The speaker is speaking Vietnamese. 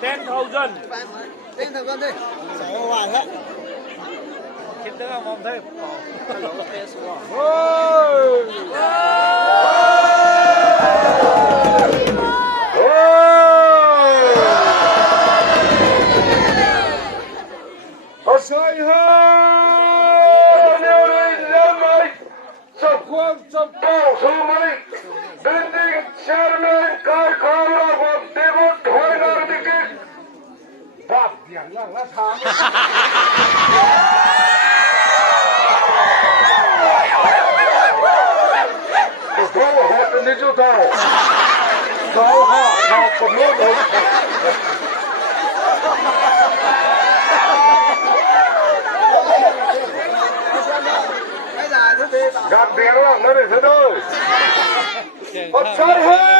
10,000 10,000 đi 2 vàng áคิดถึงมองเทพSay hi, Lubanglong, sắp quan sắp bao số mấy, đến đi chairman cái khâu là một đề một thôi là đi kia, đạp điện là thang. Tôi hỏi đến đi chỗ tao, tao ha, tao còn nói đâu. Gạt điện là nó để thế thôi. Bắt sai hết.